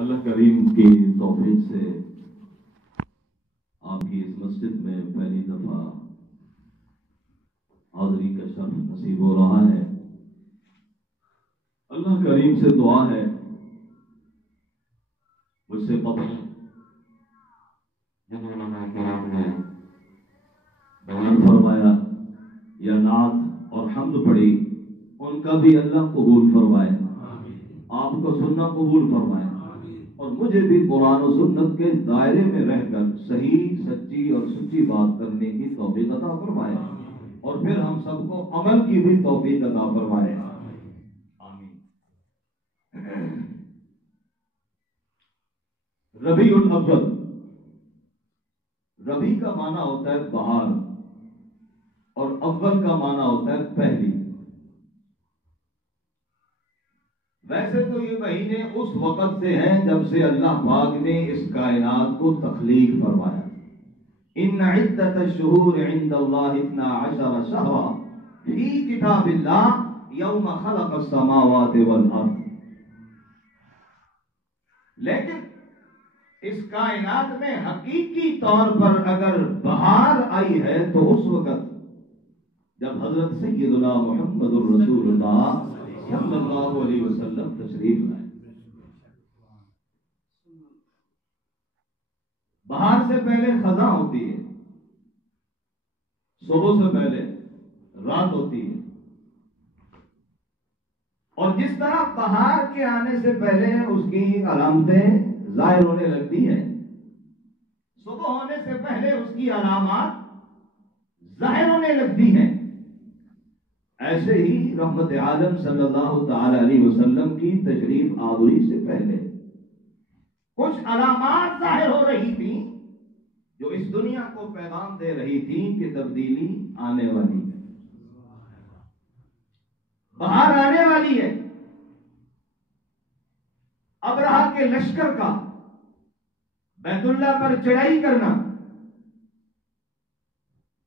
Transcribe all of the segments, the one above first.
اللہ کریم کی توفیق سے آپ کی اس مسجد میں پہلی دفعہ حاضری کا شرف نصیب ہو رہا ہے۔ اللہ کریم سے دعا ہے مجھ سے قبل جن علماء کرام نے بیان فرمایا یا نعت اور حمد پڑھی ان کا بھی اللہ قبول فرمائے، آپ کو سننا قبول فرمائے، اور مجھے بھی قرآن و سنت کے دائرے میں رہ کر صحیح سچی اور سچی بات کرنے کی توفیق عطا فرمائے، اور پھر ہم سب کو عمل کی بھی توفیق عطا فرمائے، آمین۔ ربیع الاول، ربیع کا معنی ہوتا ہے بہار اور اول کا معنی ہوتا ہے پہلی۔ ویسے تو یہ مہینے اس وقت سے ہیں جب سے اللہ پاک نے اس کائنات کو تخلیق فرمایا۔ ان عدت الشہور عند اللہ 12 شہرا فی کتاب اللہ یوم خلق السماوات والارض۔ لیکن اس کائنات میں حقیقی طور پر اگر بہار آئی ہے تو اس وقت جب حضرت سیدنا محمد الرسول اللہ صلی اللہ علیہ وسلم تشریف لائے۔ بہار سے پہلے خزاں ہوتی ہے، صبح سے پہلے رات ہوتی ہے، اور جس طرح بہار کے آنے سے پہلے اس کی علامتیں ظاہر ہونے لگتی ہیں، صبح ہونے سے پہلے اس کی علامات ظاہر ہونے لگتی ہیں، ایسے ہی رحمت عالم صلی اللہ تعالی علیہ وسلم کی تشریف آوری سے پہلے کچھ علامات ظاہر ہو رہی تھی جو اس دنیا کو پیغام دے رہی تھی کہ تبدیلی آنے والی ہے، بہار آنے والی ہے۔ ابرہہ کے لشکر کا بیت اللہ پر چڑھائی کرنا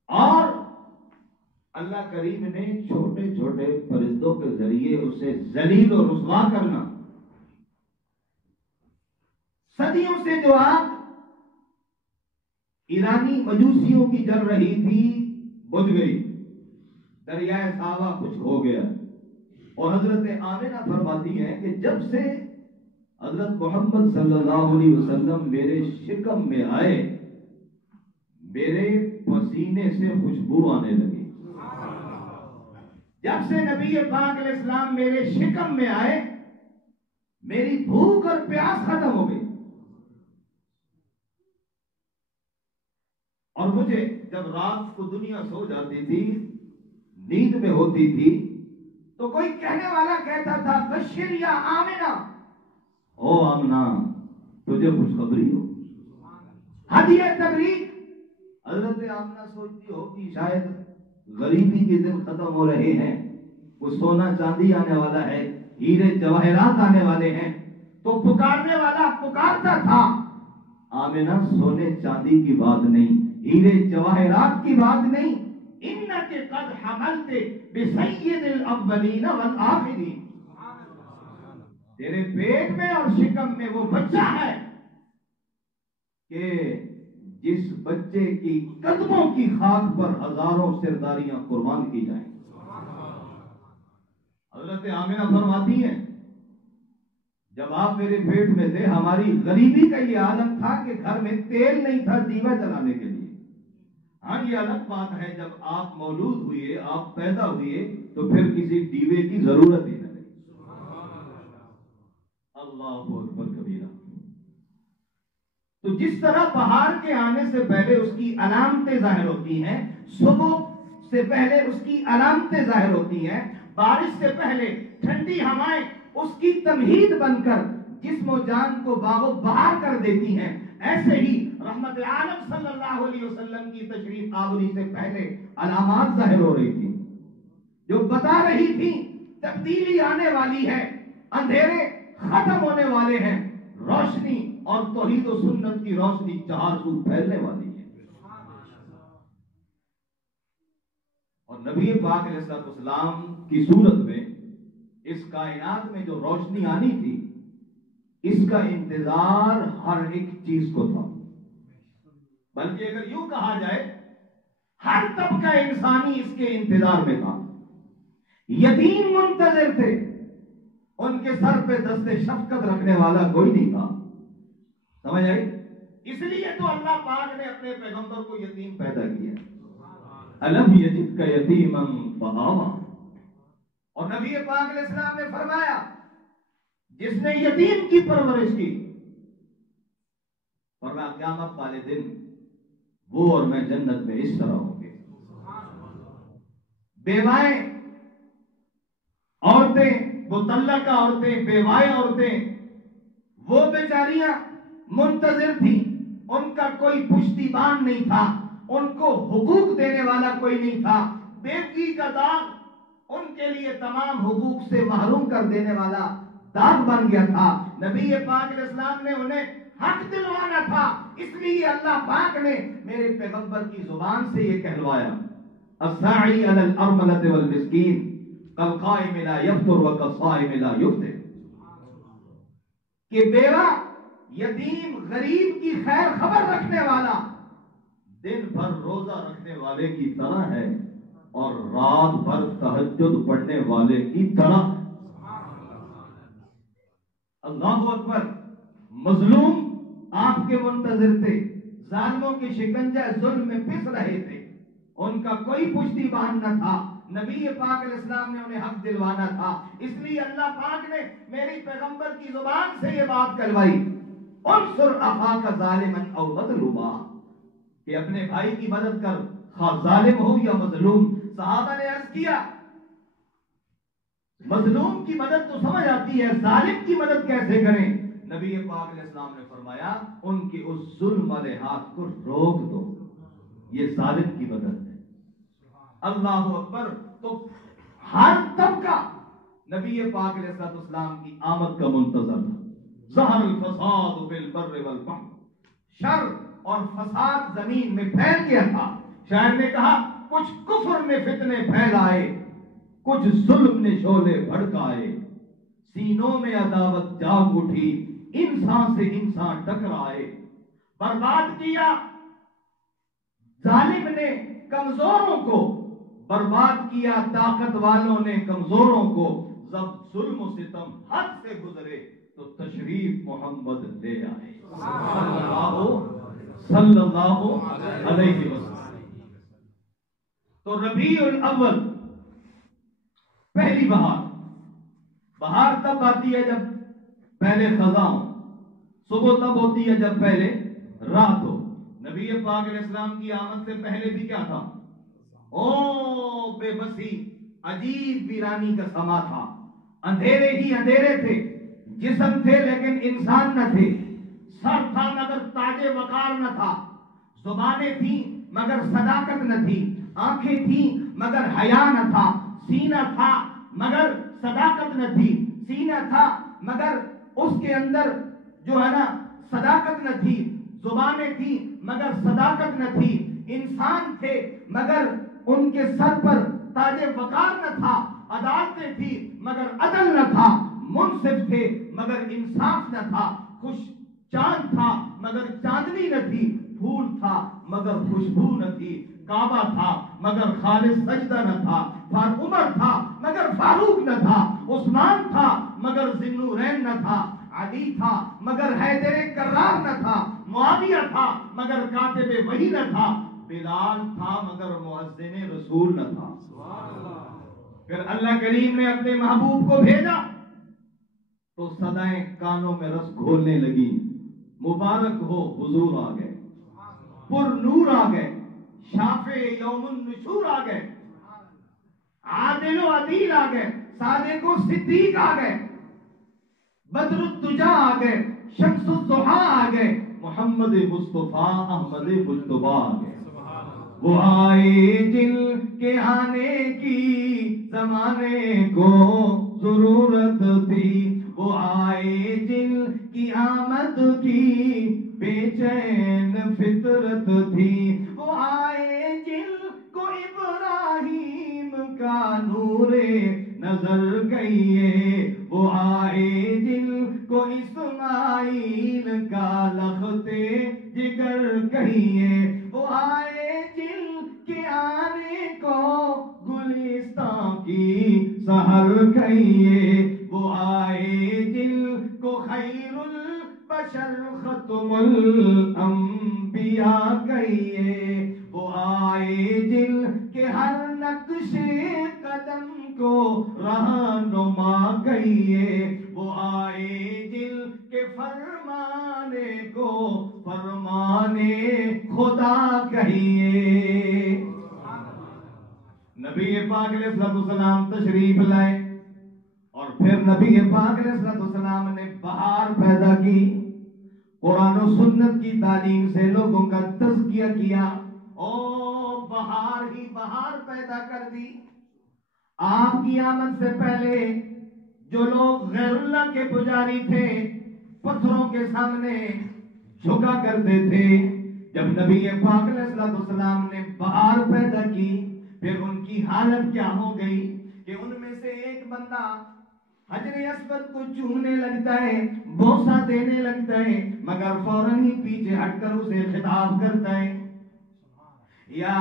اور اللہ کریم نے چھوٹے چھوٹے فرشتوں کے ذریعے اسے ذلیل و رسوا کرنا، صدیوں سے جو آگ ایرانی مجوسیوں کی جل رہی تھی بجھ گئی، دریائے ساوا خشک ہو گیا، اور حضرت آمنہ فرماتی ہیں کہ جب سے حضرت محمد صلی اللہ علیہ وسلم میرے شکم میں آئے میرے پسینے سے خوشبو آنے لگی۔ جب سے نبی پاک علیہ السلام میرے شکم میں آئے میری بھوک اور پیاس ختم ہو گئی، اور مجھے جب رات کو دنیا سو جاتی تھی نیند میں ہوتی تھی تو کوئی کہنے والا کہتا تھا بشر یا آمنہ، او آمنہ تجھے خوشخبری ہو، ہدیہ تبریک۔ حضرت آمنہ سوچتی ہوگی شاید غریبی کے دن ختم ہو رہے ہیں، کچھ سونا چاندی آنے والا ہے، ہیرے جواہرات آنے والے ہیں، تو پکارنے والا پکارتا تھا۔ آمنہ سونے چاندی کی بات نہیں، ہیرے جواہرات کی بات نہیں، انک قد حملت بسید الاولین والآخرین، تیرے پیٹ میں اور شکم میں وہ بچہ ہے کہ جس بچے کی قدموں کی خاک پر ہزاروں سرداریاں قربان کی جائیں۔ حضرت آمنہ فرماتی ہیں جب آپ میرے پیٹ میں تھے ہماری غریبی کا یہ عالم تھا کہ گھر میں تیل نہیں تھا دیوا جلانے کے لیے۔ ہاں یہ الگ بات ہے جب آپ مولود ہوئے، آپ پیدا ہوئے تو پھر کسی دیوے کی ضرورت ہی نہیں۔ اللہ اکبر کبیرہ۔ تو جس طرح بہار کے آنے سے پہلے اس کی علامتیں ظاہر ہوتی ہیں، صبح سے پہلے اس کی علامتیں ظاہر ہوتی ہیں، بارش سے پہلے ٹھنڈی ہوائیں اس کی تمہید بن کر جسم و جان کو باغ و بہار کر دیتی ہیں، ایسے ہی رحمت عالم صلی اللہ علیہ وسلم کی تشریف آوری سے پہلے علامات ظاہر ہو رہی تھی جو بتا رہی تھی تبدیلی آنے والی ہے، اندھیرے ختم ہونے والے ہیں، روشنی اور توحید و سنت کی روشنی چہار سو پھیلنے والی ہے۔ اور نبی پاک علیہ السلام کی صورت میں اس کائنات میں جو روشنی آنی تھی اس کا انتظار ہر ایک چیز کو تھا، بلکہ اگر یوں کہا جائے ہر طبقہ انسانی اس کے انتظار میں تھا۔ یتیم منتظر تھے، ان کے سر پہ دست شفقت رکھنے والا کوئی نہیں تھا، سمجھ آئی؟ اس لیے تو اللہ پاک نے اپنے پیغمبر کو یتیم پیدا کیا، الم یجدک یتیما فآویٰ، اور نبی پاک علیہ السلام نے فرمایا جس نے یتیم کی پرورش کی، فرمایا قیامت والے دن وہ اور میں جنت میں اس طرح ہوں گے۔ بیوائیں عورتیں، مطلقہ عورتیں، بیوائیں عورتیں، وہ بیچاریاں منتظر تھیں، ان کا کوئی پشتیبان نہیں تھا، ان کو حقوق دینے والا کوئی نہیں تھا، بیوی کا داغ ان کے لیے تمام حقوق سے محروم کر دینے والا داغ بن گیا تھا۔ نبی پاک علیہ السلام نے انہیں حق دلوانا تھا، اس لیے اللہ پاک نے میرے پیغمبر کی زبان سے یہ کہلوایا، الساعی علی الارملۃ والمسکین کالقائم لا یفطر وکالصائم لا یفطر، کہ بیوہ، یتیم، غریب کی خیر خبر رکھنے والا دن بھر روزہ رکھنے والے کی طرح ہے اور رات بھر تہجد پڑھنے والے کی طرح۔ اللہ اکبر۔ مظلوم آپ کے منتظر تھے، ظالموں کے شکنجہ ظلم میں پس رہے تھے، ان کا کوئی پشتیبان نہ تھا، نبی پاک علیہ السلام نے انہیں حق دلوانا تھا، اس لیے اللہ پاک نے میری پیغمبر کی زبان سے یہ بات کہلوائی، انصر اخاک ظالما او مظلوما، کہ اپنے بھائی کی مدد کر، خواہ ظالم ہو یا مظلوم۔ صحابہ نے عرض کیا مظلوم کی مدد تو سمجھ آتی ہے، ظالم کی مدد کیسے کریں؟ نبی پاک علیہ السلام نے فرمایا ان کے اس ظلم والے ہاتھ کو روک دو، یہ ظالم کی مدد ہے۔ اللہ اکبر۔ تو ہر طبقہ نبی پاک علیہ السلام کی آمد کا منتظر تھا۔ ظہر الفساد فی البر والبحر، شر اور فساد زمین میں پھیل گیا تھا۔ شاعر نے کہا کچھ کفر میں فتنے پھیل آئے، کچھ ظلم نے شعلے بھڑکائے، سینوں میں عداوت جاگ اٹھی، انسان سے انسان ٹکرائے، برباد کیا ظالم نے کمزوروں کو، برباد کیا طاقت والوں نے کمزوروں کو، جب ظلم و ستم حد سے گزرے تو تشریف محمد لے آئے صلی اللہ علیہ وسلم۔ تو ربیع الاول، پہلی بہار، بہار تب آتی ہے جب پہلے خزاں ہو، صبح تب ہوتی ہے جب پہلے رات ہو۔ نبی پاک علیہ السلام کی آمد سے پہلے بھی کیا تھا؟ او بے بسی، عجیب ویرانی کا سما تھا، اندھیرے ہی اندھیرے تھے، جسم تھے لیکن انسان نہ تھے، سر تھا مگر تاج وقار نہ تھا، زبانیں تھیں مگر صداقت نہ تھی، آنکھیں تھیں مگر حیا نہ تھا، سینہ تھا مگر صداقت نہ تھی، سینہ تھا مگر اس کے اندر جو ہے نا صداقت نہ تھی، زبانیں تھیں مگر صداقت نہ تھی، انسان تھے مگر ان کے سر پر تاج وقار نہ تھا، عدالتیں تھی مگر عدل نہ تھا، منصف تھے مگر انصاف نہ تھا، خوش چاند تھا مگر چاندنی نہ تھی، پھول تھا مگر خوشبو نہ تھی، کعبہ تھا مگر خالص سجدہ نہ تھا، عمر تھا مگر فاروق نہ تھا، عثمان تھا مگر ذوالنورین نہ تھا، علی تھا مگر حیدر کرار نہ تھا، معاویہ تھا مگر کاتب وحی نہ تھا، بلال تھا مگر مؤذن رسول نہ تھا۔ پھر اللہ کریم نے اپنے محبوب کو بھیجا تو صدائیں کانوں میں رس گھولنے لگی، مبارک ہو حضور آ گئے، پر نور آ گئے، شافع یوم النشور آ گئے، عادل و عدیل آ گئے، صادق و صدیق آ گئے، بدر الدجا آ گئے، شمس الضحا آ گئے، محمد مصطفیٰ احمد مجتبی آ گئے۔ وہ آئے جن کے آنے کی زمانے کو ضرورت تھی، وہ آئے جن کی آمد کی بے چین فطرت تھی، وہ آئے جن کو ابراہیم کا نور نظر گئی ہے، وہ آئے جن کو اس اسماعیل کا لختے جگر کہیے، وہ آئے جن کے آنے کو گلستان کی سحر کہیے، وہ آئے جن کو خیر البشر ختم الانبیاء کہیے، وہ آئے جن کے ہر نقش قدم کو رہنما کہیے، وہ آئے جن کے فرمانے کو فرمانے خدا کہیے۔ نبی پاک علیہ السلام تشریف لائے اور پھر نبی پاک علیہ السلام نے بہار پیدا کی، قرآن و سنت کی تعلیم سے لوگوں کا تزکیہ کیا، بہار ہی بہار پیدا کر دی۔ آپ کی آمد سے پہلے جو لوگ غیر اللہ کے پجاری تھے پتھروں کے سامنے جھکا کرتے تھے، جب نبی پاک علیہ السلام نے بہار پیدا کی پھر ان کی حالت کیا ہو گئی کہ ان میں سے ایک بندہ حجر اسود کو چومنے لگتا ہے، بوسہ دینے لگتا ہے، مگر فوراً ہی پیچھے ہٹ کر اسے خطاب کرتا ہے، یا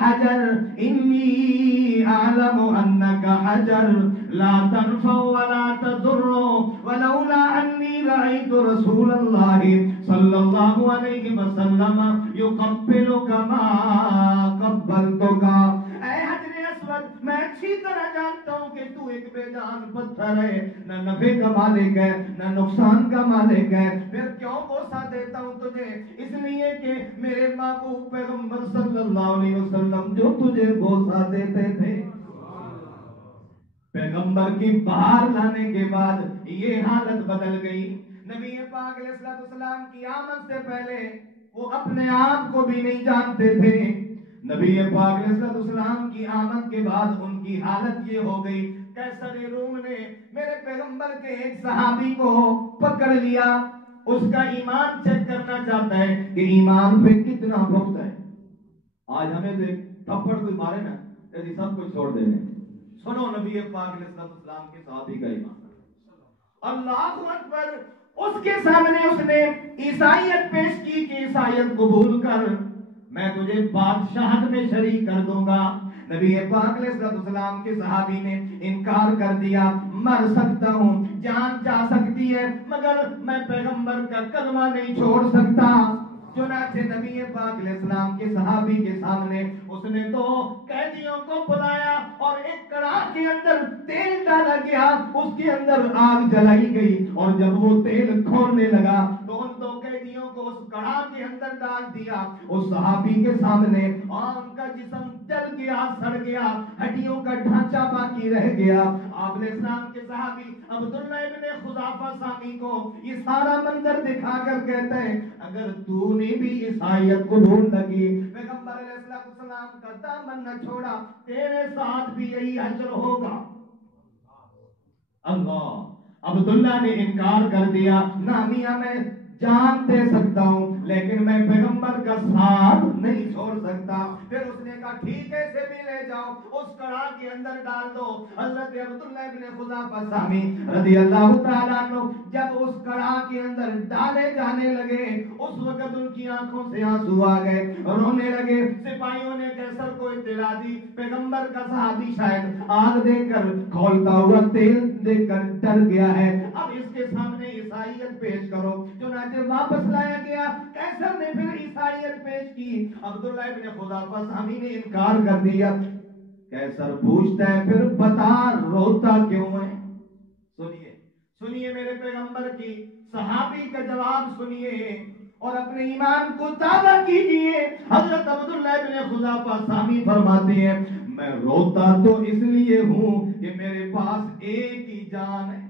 حجر انی اعلم انک حجر لا تنفع ولا تضر ولولا انی رأیت رسول اللہ صلی اللہ علیہ وسلم یقبلک ما قبلتک۔ اے حجر اسود، میں اچھی طرح جانتا ہوں کہ تو ایک بے جان پتھر ہے، نہ نفع کا مالک ہے نہ نقصان کا مالک ہے، پھر کیوں بوسہ دیتا ہوں تجھے؟ اس لیے کہ میرے محبوب پیغمبر صلی اللہ علیہ وسلم جو تجھے بوسہ دیتے تھے۔ پیغمبر کی بہار لانے کے بعد یہ حالت بدل گئی۔ نبی پاک علیہ السلام کی آمد سے پہلے وہ اپنے آپ کو بھی نہیں جانتے تھے، نبی پاک علیہ السلام کی آمد کے بعد ان کی حالت یہ ہو گئی۔ قیصر روم نے میرے پیغمبر کے ایک صحابی کو پکڑ لیا، اس کا ایمان چیک کرنا چاہتا ہے کہ ایمان پہ کتنا پختہ ہے۔ آج ہمیں دیکھ تھپڑ کوئی مارے نا ایسی سب کچھ چھوڑ دے رہے۔ سنو نبی پاک علیہ السلام کے صحابی کا ایمان، اللہ اکبر۔ اس کے سامنے اس نے عیسائیت پیش کی کہ عیسائیت قبول کر، میں تجھے بادشاہت میں شریک کر دوں گا۔ نبی پاک علیہ السلام کے صحابی نے انکار کر دیا، مر سکتا ہوں، جان جا سکتی ہے، مگر میں پیغمبر کا کلمہ نہیں چھوڑ سکتا۔ چنانچہ نبی پاک علیہ السلام کے صحابی کے سامنے اس نے دو قیدیوں کو بلایا اور ایک کڑاہ کے اندر تیل ڈالا گیا، اس کے اندر آگ جلائی گئی، اور جب وہ تیل کھولنے لگا تو ان دو قیدیوں کو اس کڑاہ کے اندر ڈال دیا اس صحابی کے سامنے، اور ان کا جسم جل گیا، سڑ گیا، ہڈیوں کا ڈھانچہ باقی رہ گیا۔ آپ علیہ السلام کے صحابی عبداللہ ابن خذافہ سامی کو یہ سارا منظر دکھا کر کہتا ہے، اگر تو نے بھی عیسائیت قبول نہ کی، پیغمبر علیہ السلام کا دامن نہ چھوڑا، تیرے ساتھ بھی یہی حشر ہوگا۔ اللہ، عبداللہ نے انکار کر دیا، نہ میاں میں جان دے سکتا ہوں لیکن میں پیغمبر کا ساتھ نہیں چھوڑ سکتا۔ پھر اس نے کہا ٹھیک ہے، اسے بھی لے جاؤ، اس کڑاہ کے اندر ڈال دو۔ حضرت عبداللہ بن خذافہ سامی رضی اللہ تعالیٰ عنہ جب اس کڑاہ کے اندر ڈالے جانے لگے، اس وقت ان کی آنکھوں سے آنسو آ گئے، رونے لگے۔ سپاہیوں نے قیصر کو اطلاع دی، پیغمبر کا صحابی شاید آگ دیکھ کر کھولتا ہوا تیل دیکھ کر ڈر گیا ہے، اب اس کے سامنے عیسائیت پیش کرو۔ چنانچہ واپس لایا گیا، قیصر نے پھر عیسائیت پیش کی، عبداللہ ابن خذافہ سامی نے انکار کر دیا۔ قیصر پوچھتا ہے پھر بتا روتا کیوں ہے؟ سنیے میرے پیغمبر کی صحابی کا جواب سنیے اور اپنے ایمان کو دعویٰ کیجیے۔ حضرت عبداللہ ابن خذافہ سامی فرماتے ہیں میں روتا تو اس لیے ہوں کہ میرے پاس ایک ہی جان ہے،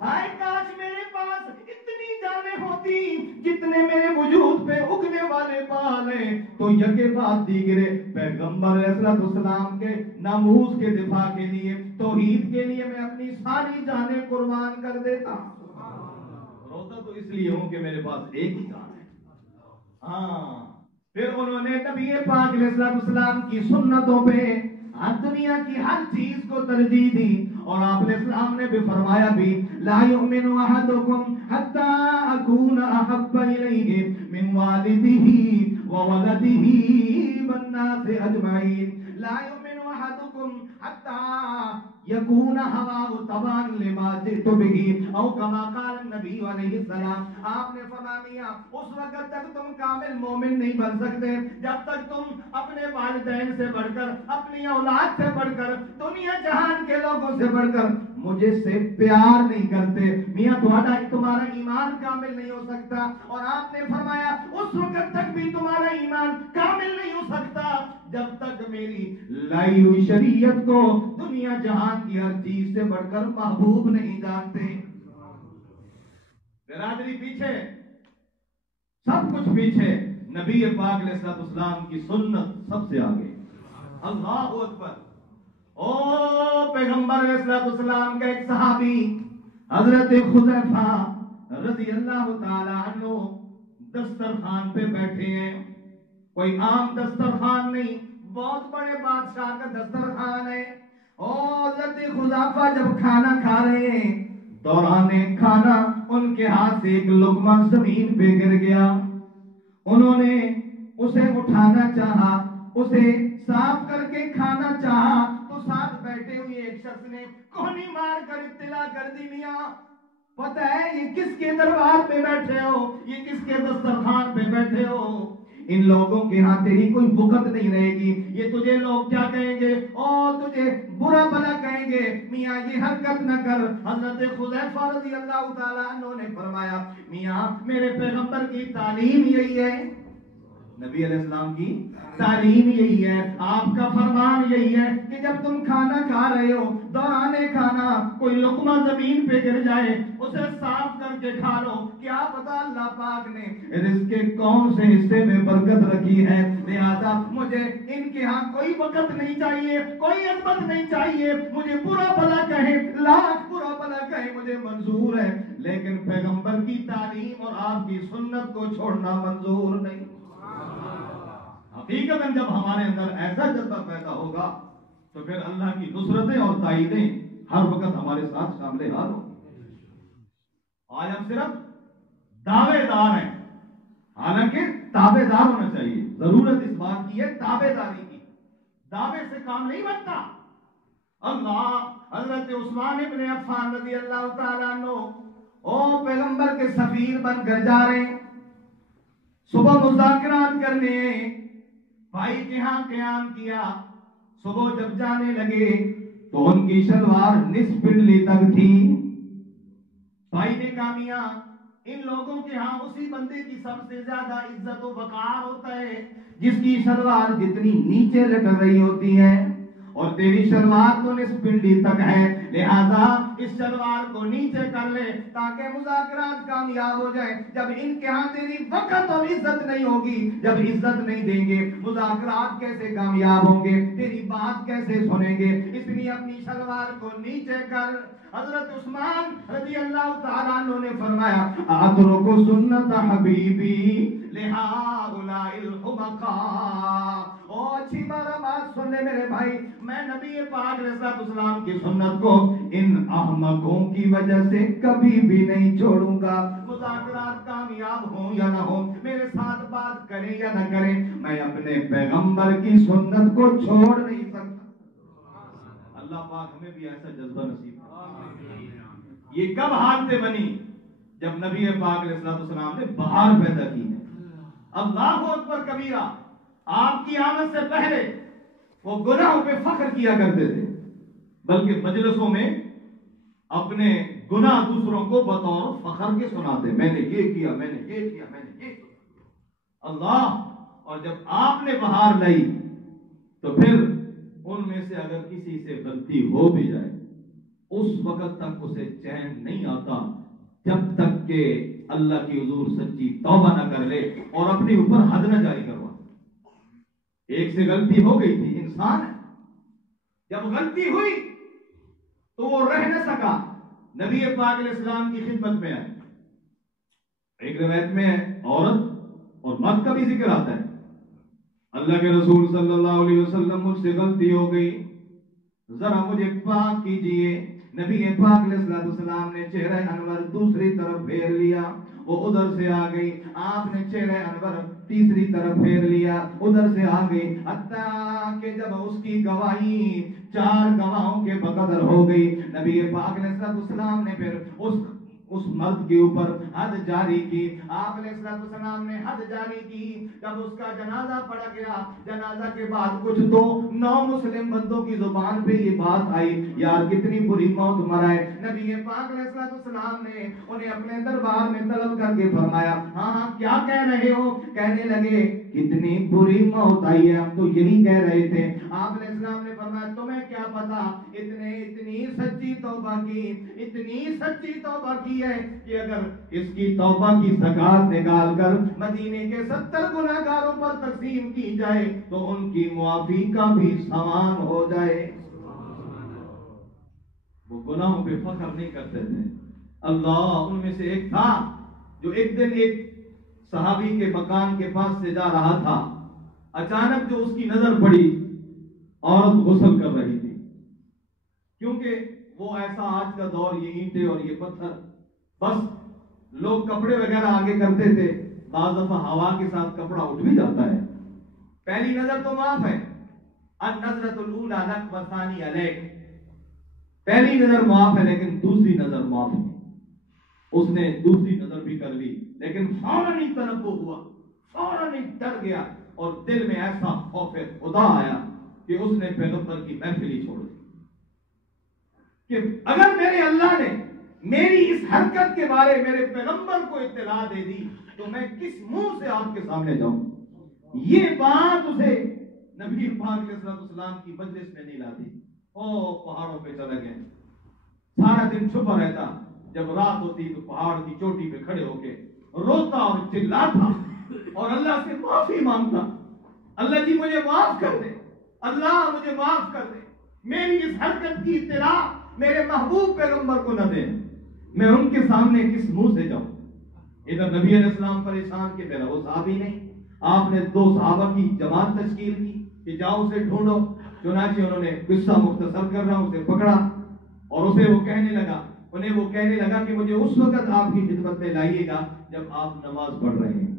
ہائے کاش میرے پاس اتنی جانیں ہوتی جتنے میرے وجود پہ اگنے والے بال ہیں تو یکے بعد دیگرے پیغمبر علیہ السلام کے ناموس کے دفاع کے لیے، توحید کے لیے میں اپنی ساری جانیں قربان کر دیتا۔ روتا تو اس لیے ہوں کہ میرے پاس ایک ہی جان ہے۔ ہاں، پھر انہوں نے نبی پاک علیہ السلام کی سنتوں پہ دنیا کی ہر چیز کو ترجیح دی اور آپ علیہ السلام نے بھی فرمایا بھی لا یؤمن احدکم حتی اکون احب الیہ من والدہ وولدہ والناس اجمعین لا یؤمن احدکم حتی یکون ہواہ تبعا لما جئت بہ او کما قال النبی علیہ السلام. آپ نے فرمایا اس وقت تک تم کامل مومن نہیں بن سکتے جب تک تم اپنے والدین سے بڑھ کر اپنی اولاد سے بڑھ کر دنیا جہان کے لوگوں سے بڑھ کر مجھے سے پیار نہیں کرتے. میاں تمہارا ایمان کامل نہیں ہو سکتا. اور آپ نے فرمایا اس وقت تک بھی تمہارا ایمان کامل نہیں ہو سکتا جب تک میری لائی ہوئی شریعت کو دنیا جہان کی ہر چیز سے بڑھ کر محبوب نہیں جانتے. برادری پیچھے، سب کچھ پیچھے، نبی پاک علیہ السلام کی سنت سب سے آگے. اللہ اکبر. او پیغمبر علیہ السلام کا ایک صحابی حضرت حذیفہ رضی اللہ تعالی عنہ دسترخوان پہ بیٹھے ہیں. کوئی عام دسترخوان نہیں، بہت بڑے بادشاہ کا دسترخوان ہے. اور حضرت حذیفہ جب کھانا کھا رہے ہیں، دوران کھانا ان کے ہاتھ سے ایک لقمہ زمین پہ گر گیا. انہوں نے اسے اٹھانا چاہا، اسے صاف کر کے کھانا چاہا تو ساتھ بیٹھے ہوئے ایک شخص نے کوہنی مار کر اطلاع کر دی میاں پتہ ہے یہ کس کے دربار پہ بیٹھے ہو، یہ کس کے دسترخوان پہ بیٹھے ہو. ان لوگوں کے ہاں تیری کوئی وقت نہیں رہے گی. یہ تجھے لوگ کیا کہیں گے؟ اور تجھے برا بھلا کہیں گے. میاں یہ حرکت نہ کر. حضرت حذیفہ رضی اللہ تعالیٰ عنہ نے فرمایا میاں میرے پیغمبر کی تعلیم یہی ہے، نبی علیہ السلام کی تعلیم یہی ہے، آپ کا فرمان یہی ہے کہ جب تم کھانا کھا رہے ہو دوران کھانا کوئی لقمہ زمین پہ گر جائے اسے صاف کر کے کھا لو. کیا پتا اللہ پاک نے رزق کے کون سے حصے میں برکت رکھی ہے. لہذا مجھے ان کے ہاں کوئی وقت نہیں چاہیے، کوئی عزت نہیں چاہیے. مجھے برا بھلا کہے، لاکھ برا بھلا کہے مجھے منظور ہے، لیکن پیغمبر کی تعلیم اور آپ کی سنت کو چھوڑنا منظور نہیں. حقیقتاً جب ہمارے اندر ایسا جذبہ پیدا ہوگا تو پھر اللہ کی نصرتیں اور تائیدیں ہر وقت ہمارے ساتھ شامل حال ہوں. آج ہم صرف دعوے دار ہیں، حالانکہ تابع دار ہونا چاہیے. ضرورت اس بات کی ہے تابع داری کی، دعوے سے کام نہیں بنتا. اللہ حضرت عثمان ابن عفان رضی اللہ تعالیٰ عنہ او پیغمبر کے سفیر بن کر جا رہے ہیں. صبح مذاکرات کرنے بھائی کے ہاں قیام کیا. صبح جب جانے لگے تو ان کی شلوار نصف پنڈلی تک تھی. بھائی نے کہا میاں ان لوگوں کے ہاں اسی بندے کی سب سے زیادہ عزت و وقار ہوتا ہے جس کی شلوار جتنی نیچے لٹک رہی ہوتی ہے، اور تیری شلوار تو نصف پنڈلی تک ہے. لہذا اس شلوار کو نیچے کر لے تاکہ مذاکرات کامیاب ہو جائیں. جب ان کے ہاں تیری وقت اور عزت نہیں ہوگی، جب عزت نہیں دیں گے مذاکرات کیسے کامیاب ہوں گے، تیری بات کیسے سنیں گے. اس لیے اپنی شلوار کو نیچے کر. حضرت عثمان رضی اللہ تعالیٰ عنہ نے فرمایا اترک سنت حبیبی لہؤلاء الحمقاء. او اچھی بات سن لے میرے بھائی، میں نبی پاک علیہ السلام کی سنت کو ان احمقوں کی وجہ سے کبھی بھی نہیں چھوڑوں گا. مذاکرات کامیاب ہوں یا نہ ہوں، میرے ساتھ بات کریں یا نہ کریں، میں اپنے پیغمبر کی سنت کو چھوڑ نہیں سکتا. اللہ پاک ہمیں بھی ایسا جذبہ نصیب. یہ کب حالتیں بنی؟ جب نبی پاک علیہ السلام نے بہار پیدا کی ہے. اللہ اکبر کبیرہ. آپ کی آمد سے پہلے وہ گناہوں پہ فخر کیا کرتے تھے، بلکہ مجلسوں میں اپنے گناہ دوسروں کو بطور فخر کے سناتے، میں نے یہ کیا، میں نے یہ کیا، میں نے یہ کیا. اللہ. اور جب آپ نے بہار لائی تو پھر ان میں سے اگر کسی سے غلطی ہو بھی جائے اس وقت تک اسے چین نہیں آتا جب تک کہ اللہ کی حضور سچی توبہ نہ کر لے اور اپنے اوپر حد نہ جاری کروا. ایک سے غلطی ہو گئی تھی، انسان ہے، جب غلطی ہوئی تو وہ رہ نہ سکا، نبی پاک علیہ السلام کی خدمت میں آئے. ایک روایت میں عورت اور مرد کا بھی ذکر آتا ہے. اللہ کے رسول صلی اللہ علیہ وسلم مجھ سے غلطی ہو گئی، ذرا مجھے پاک کیجئے۔ نبی پاک علیہ السلام نے چہرہ انور دوسری طرف پھیر لیا، وہ ادھر سے آ گئی، آپ نے چہرہ انور تیسری طرف پھیر لیا، ادھر سے آ گئی، حتیٰ کہ جب اس کی گواہی 4 گواہوں کے بقدر ہو گئی، نبی پاک علیہ السلام نے پھر اس مرد کے اوپر حد جاری کی۔ آپ علیہ السلام نے حد جاری کی۔ جب اس کا جنازہ پڑا گیا، جنازہ کے بعد کچھ تو 9 مسلم بندوں کی زبان پہ یہ بات آئی، یار کتنی بری موت مرائے۔ نبی پاک علیہ السلام نے انہیں اپنے دربار میں طلب کر کے فرمایا، ہاں ہاں کیا کہہ رہے ہو؟ کہنے لگے کتنی بری موت آئی ہے، ہم تو یہی کہہ رہے تھے۔ آپ علیہ السلام نے فرمایا تمہیں کیا پتا، اتنی سچی توبہ کی، اتنی سچی توبہ کی ہے کہ اگر اس کی توبہ کی زکات نکال کر مدینے کے 70 گناہگاروں پر تقسیم کی جائے تو ان کی معافی کا بھی سامان ہو جائے۔ وہ گناہوں پہ فخر نہیں کرتے تھے۔ اللہ ان میں سے ایک تھا جو ایک دن ایک صحابی کے مکان کے پاس سے جا رہا تھا، اچانک جو اس کی نظر پڑی، عورت غسل کر رہی تھی۔ کیونکہ وہ ایسا آج کا دور، یہ اینٹیں اور یہ پتھر، بس لوگ کپڑے وغیرہ آگے کرتے تھے، بعض دفعہ ہوا کے ساتھ کپڑا اٹھ بھی جاتا ہے۔ پہلی نظر تو معاف ہے، النظرۃ الاولی لک والثانی علیک، پہلی نظر معاف ہے لیکن دوسری نظر معاف نہیں۔ اس نے دوسری نظر بھی کر لی لیکن فوراً ہی تنبہ ہوا، فوراً ہی ڈر گیا اور دل میں ایسا خوف خدا آیا کہ اس نے پیغمبر کی محفل ہی چھوڑ دی کہ اگر میرے اللہ نے میری اس حرکت کے بارے میرے پیغمبر کو اطلاع دے دی تو میں کس منہ سے آپ کے سامنے جاؤں۔ یہ بات اسے نبی پاک علیہ السلام کی مجلس میں نہیں لاتی، پہاڑوں پہ چلے گئے، سارا دن چھپا رہتا، جب رات ہوتی تو پہاڑ کی چوٹی پہ کھڑے ہو کے روتا اور چلاتا اور اللہ سے معافی مانگتا، اللہ جی مجھے معاف کر دے، اللہ مجھے معاف کر دے، میری اس حرکت کی اطلاع میرے محبوب پیغمبر کو نہ دے، میں ان کے سامنے کس منہ سے جاؤں۔ ادھر نبی علیہ السلام پریشان کہ میرا وہ صحابی نہیں۔ آپ نے 2 صحابہ کی جماعت تشکیل کی کہ جاؤ اسے ڈھونڈو، چنانچہ انہوں نے قصہ مختصر کر رہا اسے پکڑا اور اسے وہ کہنے لگا کہ مجھے اس وقت آپ کی خدمت میں لائیے گا جب آپ نماز پڑھ رہے ہیں۔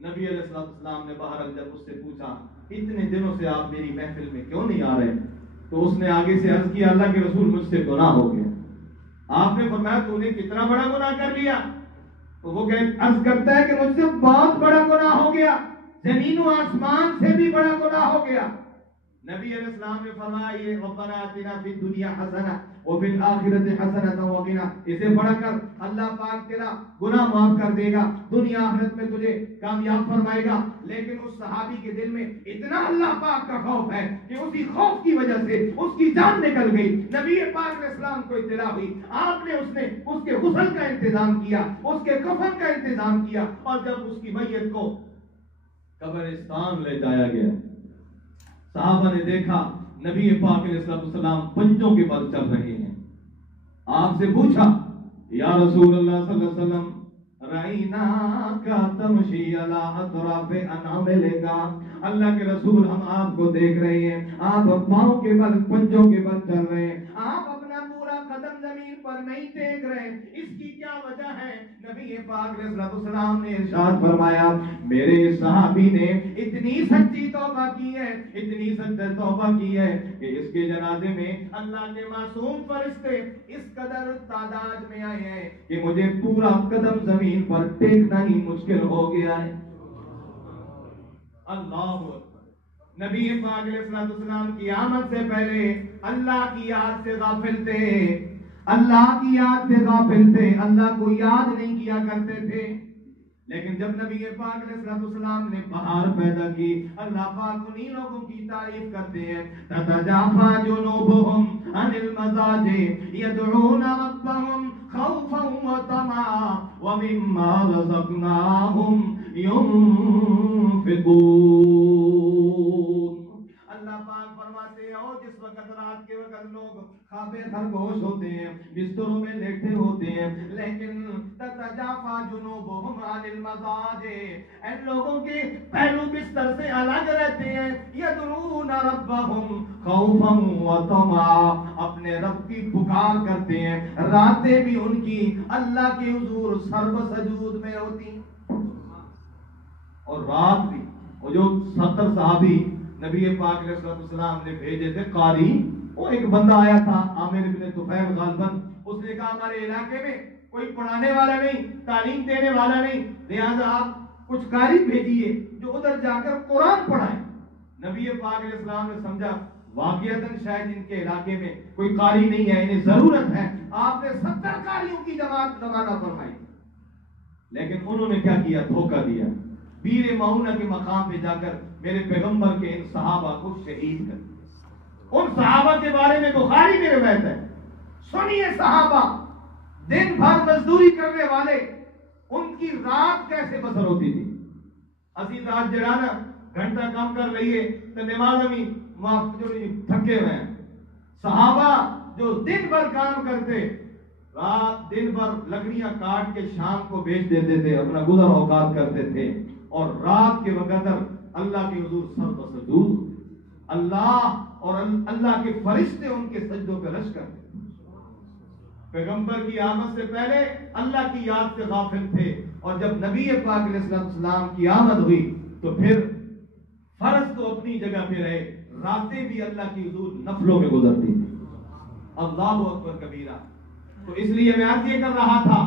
نبی علیہ السلام نے بہرحال جب اس سے پوچھا اتنے دنوں سے آپ میری محفل میں کیوں نہیں آ رہے، تو اس نے آگے سے عرض کیا اللہ کے رسول مجھ سے گناہ ہو گیا۔ آپ نے فرمایا تو نے کتنا بڑا گناہ کر لیا؟ تو وہ عرض کرتا ہے کہ مجھ سے بہت بڑا گناہ ہو گیا، زمین و آسمان سے بھی بڑا گناہ ہو گیا۔ نبی علیہ السلام نے فرمایا یہ ربنا آتنا فی الدنیا حسنہ وفی الآخرۃ حسنۃ وقنا، اسے پڑھ کر اللہ پاک تیرا گناہ معاف کر دے گا، دنیا آخرت میں تجھے کامیاب فرمائے گا۔ لیکن اس صحابی کے دل میں اتنا اللہ پاک کا خوف ہے کہ اسی خوف کی وجہ سے اس کی جان نکل گئی۔ نبی پاک علیہ السلام کو اطلاع ہوئی، آپ نے اس کے غسل کا انتظام کیا، اس کے کفن کا انتظام کیا، اور جب اس کی میت کو قبرستان لے جایا گیا، صحابہ نے دیکھا نبی پاک علیہ السلام پنجوں کے بل چل رہے ہیں۔ آپ سے پوچھا یا رسول اللہ صلی اللہ علیہ وسلم رائنا کا تمشی علی اطراف انامل کا، اللہ کے رسول ہم آپ کو دیکھ رہے ہیں، آپ پاؤں کے بل پنجوں کے بل چل رہے ہیں، آپ اپنا پورا قدم زمین پر نہیں ٹیک رہے، اس کی کیا وجہ ہے؟ نبی پاک علیہ السلام نے ارشاد فرمایا میرے صحابی نے اتنی سچی توبہ کی ہے، اتنی سچی توبہ کی ہے کہ اس کے جنازے میں اللہ کے معصوم فرشتے اس قدر تعداد میں آئے ہیں کہ مجھے پورا قدم زمین پر ٹیکنا ہی مشکل ہو گیا ہے۔ اللہ اکبر۔ نبی پاک علیہ السلام کی آمد سے پہلے اللہ کی یاد سے غافل تھے، اللہ کی یاد سے غافل تھے، اللہ کو یاد نہیں کیا کرتے تھے۔ لیکن جب نبی پاک علیہ السلام نے بہار پیدا کی، اللہ پاک انہی لوگوں کی تعریف کرتے ہیں تتجافا جنوبهم عن المضاجع يدعون ربهم خوفا وطمعا ومما رزقناهم ينفقون۔ اللہ پاک فرماتے ہیں جس وقت رات کے وقت اگر لوگ خوابے خرگوش ہوتے ہیں، بستروں میں لیٹے ہوتے ہیں، لیکن تتجافا جنوبہم عن المضاجع، ان لوگوں کے پہلو بستر سے الگ رہتے ہیں، یدعون ربہم خوفا وطمعا، اپنے رب کی پکار کرتے ہیں، راتیں بھی ان کی اللہ کے حضور سرب سجود میں ہوتی ہیں، اور رات بھی۔ وہ جو 70 صحابی نبی پاک علیہ السلام نے بھیجے تھے قاری، وہ ایک بندہ آیا تھا عامر بن طفیل غالباً، اس نے کہا ہمارے علاقے میں کوئی پڑھانے والا نہیں، تعلیم دینے والا نہیں، لہذا آپ کچھ قاری بھیجیے جو ادھر جا کر قرآن پڑھائیں۔ نبی پاک علیہ السلام نے سمجھا واقعتاً شاید ان کے علاقے میں کوئی قاری نہیں ہے، انہیں ضرورت ہے، آپ نے 70 قاریوں کی جماعت روانہ فرمائی، لیکن انہوں نے کیا کیا؟ دھوکہ دیا، بیر معونہ کے مقام پہ جا کر میرے پیغمبر کے ان صحابہ کو شہید کر دیا۔ ان صحابہ کے بارے میں بخاری میں روایت ہے، سنیے صحابہ دن بھر مزدوری کرنے والے، ان کی رات کیسے بسر ہوتی تھی؟ اسی رات جڑانا گھنٹہ کم کر لئیے تو نماز میں تھکے ہوئے ہیں۔ صحابہ جو دن بھر کام کرتے، رات دن بھر لکڑیاں کاٹ کے شام کو بیچ دیتے تھے، اپنا گزر اوقات کرتے تھے، اور رات کے وقت اللہ کے حضور سر بسجود، اللہ اور اللہ کے فرشتے ان کے سجدوں پہ رش کرتے۔ پیغمبر کی آمد سے پہلے اللہ کی یاد سے غافل تھے، اور جب نبی پاک علیہ السلام کی آمد ہوئی تو پھر فرض تو اپنی جگہ پہ رہے، راتیں بھی اللہ کی حضور نفلوں میں گزرتی تھی۔ اللہ اکبر کبیرہ۔ تو اس لیے میں آج یہ کر رہا تھا،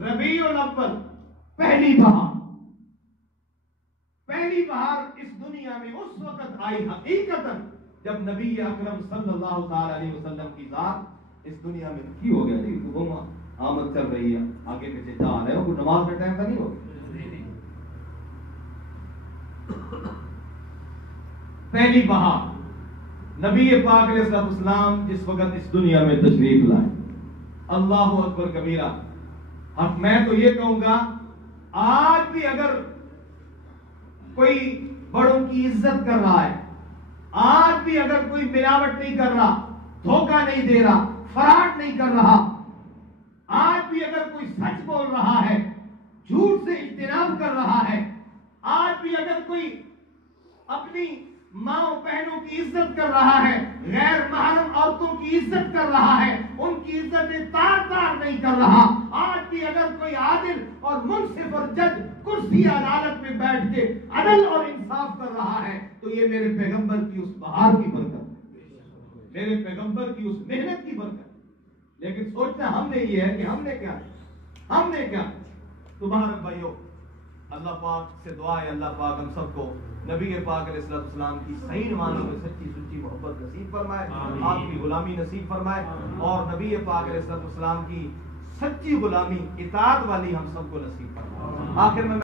ربیع الاول پہلی بہار اس دنیا میں اس وقت آئی حقیقتاً جب نبی اکرم صلی اللہ تعالی علیہ وسلم کی ذات اس دنیا میں کی ہو گیا تھی۔ تو آمد چل رہی ہے، آگے پیچھے جا رہے ہو، کوئی نماز کا ٹائم تو نہیں ہوگا۔ پہلی بہار نبی پاک علیہ السلام جس وقت اس دنیا میں تشریف لائے، اللہ اکبر کبیرہ۔ اب میں تو یہ کہوں گا، آج بھی اگر کوئی بڑوں کی عزت کر رہا ہے، آج بھی اگر کوئی ملاوٹ نہیں کر رہا، دھوکہ نہیں دے رہا، فراڈ نہیں کر رہا، آج بھی اگر کوئی سچ بول رہا ہے، جھوٹ سے اجتناب کر رہا ہے، آج بھی اگر کوئی اپنی ماں بہنوں کی عزت کر رہا ہے، غیر محرم عورتوں کی عزت کر رہا ہے، ان کی عزتیں تار نہیں کر رہا، آج بھی اگر کوئی عادل اور منصف اور جج کرسی عدالت میں بیٹھ کے عدل اور انصاف کر رہا ہے، تو یہ میرے پیغمبر کی اس بہار کی برکت ہے، میرے پیغمبر کی اس محنت کی برکت ہے۔ لیکن سوچنا ہم نے یہ ہے کہ ہم نے کیا تمہارے بھائیوں، اللہ پاک سے دعا ہے اللہ پاک ہم سب کو نبی پاک علیہ السلام کی صحیح معنوں میں سچی سچی محبت نصیب فرمائے، آپ کی غلامی نصیب فرمائے، اور نبی پاک علیہ السلام کی سچی غلامی اطاعت والی ہم سب کو نصیب فرمائے۔ آخر میں